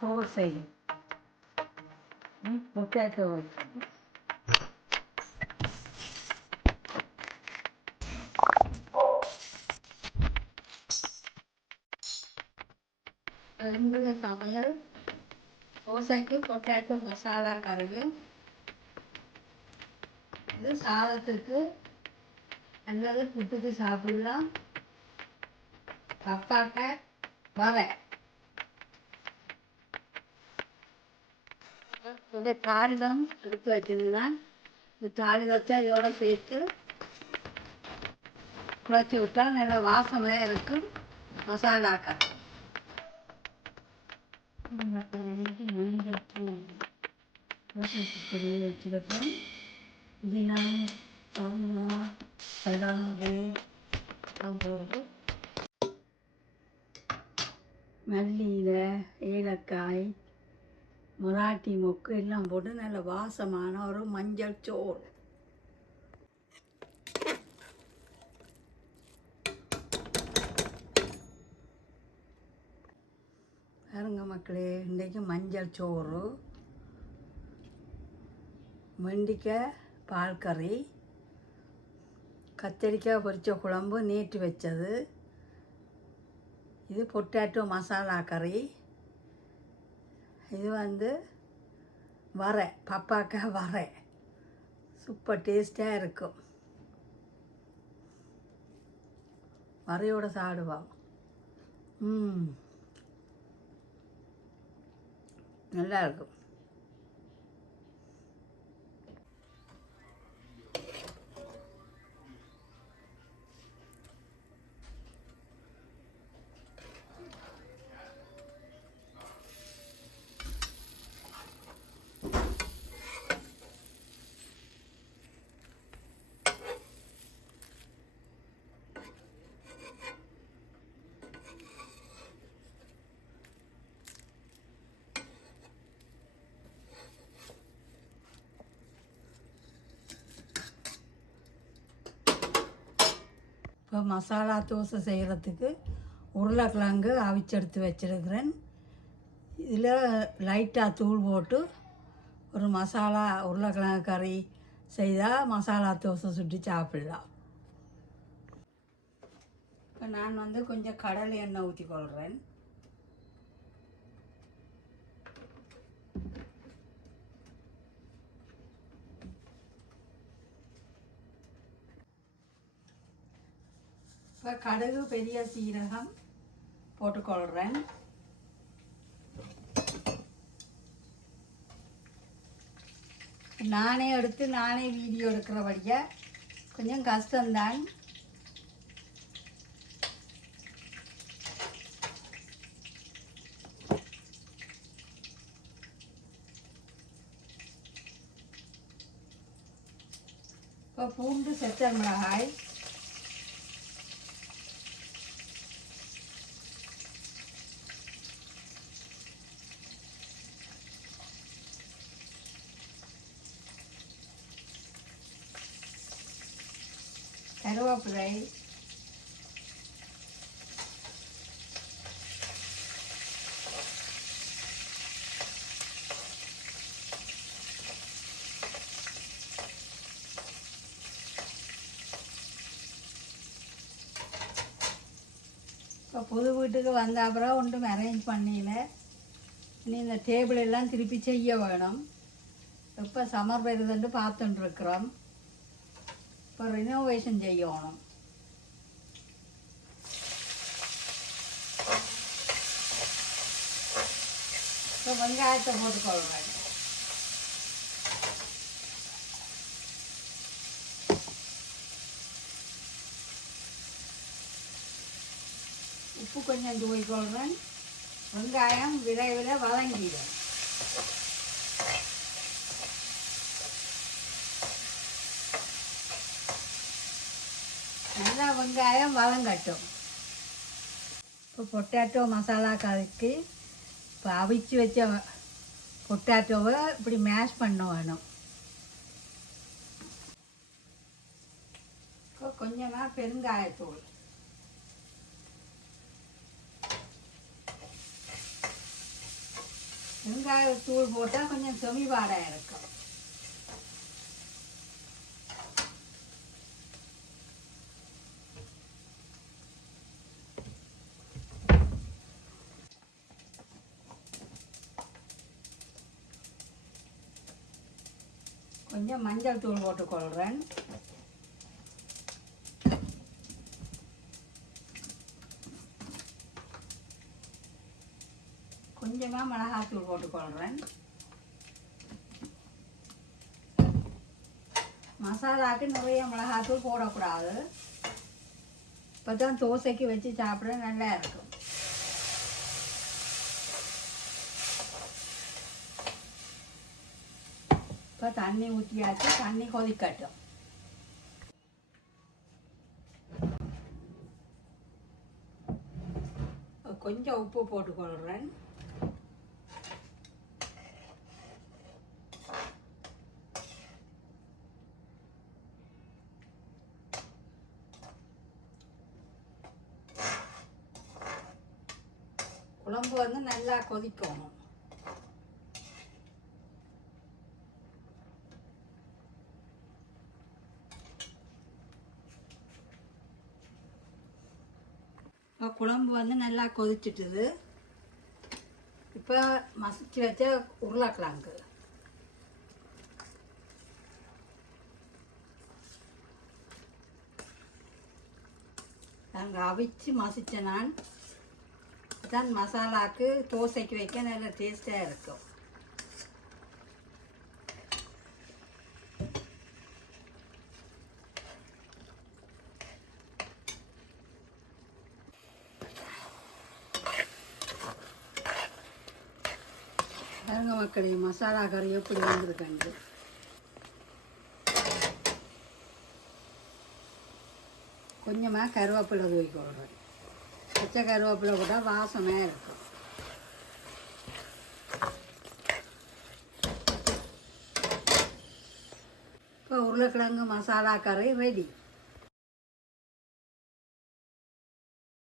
Dosa potato சமையல் தோசைக்கு potato masala கருகு. இது சாதத்துக்கு அல்லது புட்டுக்கு சாப்பிடலாம். பப்பாக்க வரை இந்த தாளிதம் எடுத்து வச்சதுதான். இந்த தாளிதத்தை இதோட சேர்த்து குழச்சி விட்டால் நல்ல வாசனையாக இருக்கும். மசாலாக்கள் வச்சுருக்கோம். புதினா மல்லியில் ஏலக்காய் மராட்டி மொக்கு எல்லாம் போட்டு நல்ல வாசமான ஒரு மஞ்சள் சோறு. பாருங்க மக்களே, இன்றைக்கு மஞ்சள் சோறு, வெண்டிக்காய் பால் கறி, கத்திரிக்காய் பொரிச்ச குழம்பு நேற்று வச்சது, இது பொட்டேட்டோ மசாலா கறி, இது வரை பப்பாக்காய் வரை சூப்பர் டேஸ்டாக இருக்கும். வரையோட சாப்பிடுவோம். நல்லா இருக்கும். இப்போ மசாலா தோசை செய்கிறதுக்கு உருளைக்கிழங்கு அவிச்செடுத்து வச்சுருக்கிறேன். இதில் லைட்டாக தூள் போட்டு ஒரு மசாலா உருளைக்கிழங்கு கறி செய்தால் மசாலா தோசை சுட்டு சாப்பிடலாம். இப்போ நான் கொஞ்சம் கடலை எண்ணெய் ஊற்றிக்கொள்கிறேன். இப்போ கடுகு பெரிய சீரகம் போட்டுக்கொள்கிறேன். நானே எடுத்து நானே வீடியோ எடுக்கிறபடியா கொஞ்சம் கஷ்டம்தான். இப்போ பூண்டு செத்தல் மிளகாய், கருவேப்பிலை, இப்போ புது வீட்டுக்கு வந்த அப்புறம் ஒன்றும் அரேஞ்ச் பண்ணல. இனி இந்த டேபிள் எல்லாம் திருப்பி செய்ய வேணும். இப்போ சம்மர் வருதுன்னு பார்த்துட்டுருக்குறோம். இப்போ ரினோவேஷன் செய்யணும். இப்போ வெங்காயத்தை போட்டுக்கொள்கிறேன். உப்பு கொஞ்சம் தூவிக்கொள்கிறேன். வெங்காயம் விரைவில் வதங்கிடும். நல்லா வெங்காயம் வதங்கட்டும். இப்போ பொட்டேட்டோ மசாலா கறிக்கு இப்போ அவிச்சு வச்ச பொட்டேட்டோவை இப்படி மேஷ் பண்ண வேணும். இப்போ கொஞ்சமாக பெருங்காயத்தூள், வெங்காயத்தூள் போட்டால் கொஞ்சம் செமிபாடாக இருக்கும். கொஞ்சம் மஞ்சள் தூள் போட்டுக்கொள்கிறேன். கொஞ்சமாக மிளகாத்தூள் போட்டுக்கொள்கிறேன். மசாலாவுக்கு நிறைய மிளகாத்தூள் போடக்கூடாது. இப்போ தான் தோசைக்கு வச்சு சாப்பிட நல்லா இருக்கும். இப்போ தண்ணி ஊற்றியாச்சு, தண்ணி கொதிக்கட்டும். கொஞ்சம் உப்பு போட்டுக்கொள்கிறேன். குழம்பு வந்து நல்லா கொதிக்கணும். இப்போ குழம்பு வந்து நல்லா கொதிச்சிட்டுது. இப்போ மசிச்சு வச்ச உருளைக்கிழங்கு நாங்கள் அவிச்சு மசிச்ச நான் தான் மசாலாவுக்கு தோசைக்கு வைக்க நல்ல டேஸ்டாக இருக்கும். பாருங்க மக்களே, மசாலா கறி எப்படி வந்துருக்கண்டு. கொஞ்சமாக கருவேப்பிலை தூக்கிக்கொள்கிறேன். பச்சை கருவேப்பிலை போட்டால் வாசமாக இருக்கும். இப்போ உருளைக்கிழங்கு மசாலா கறி ரெடி.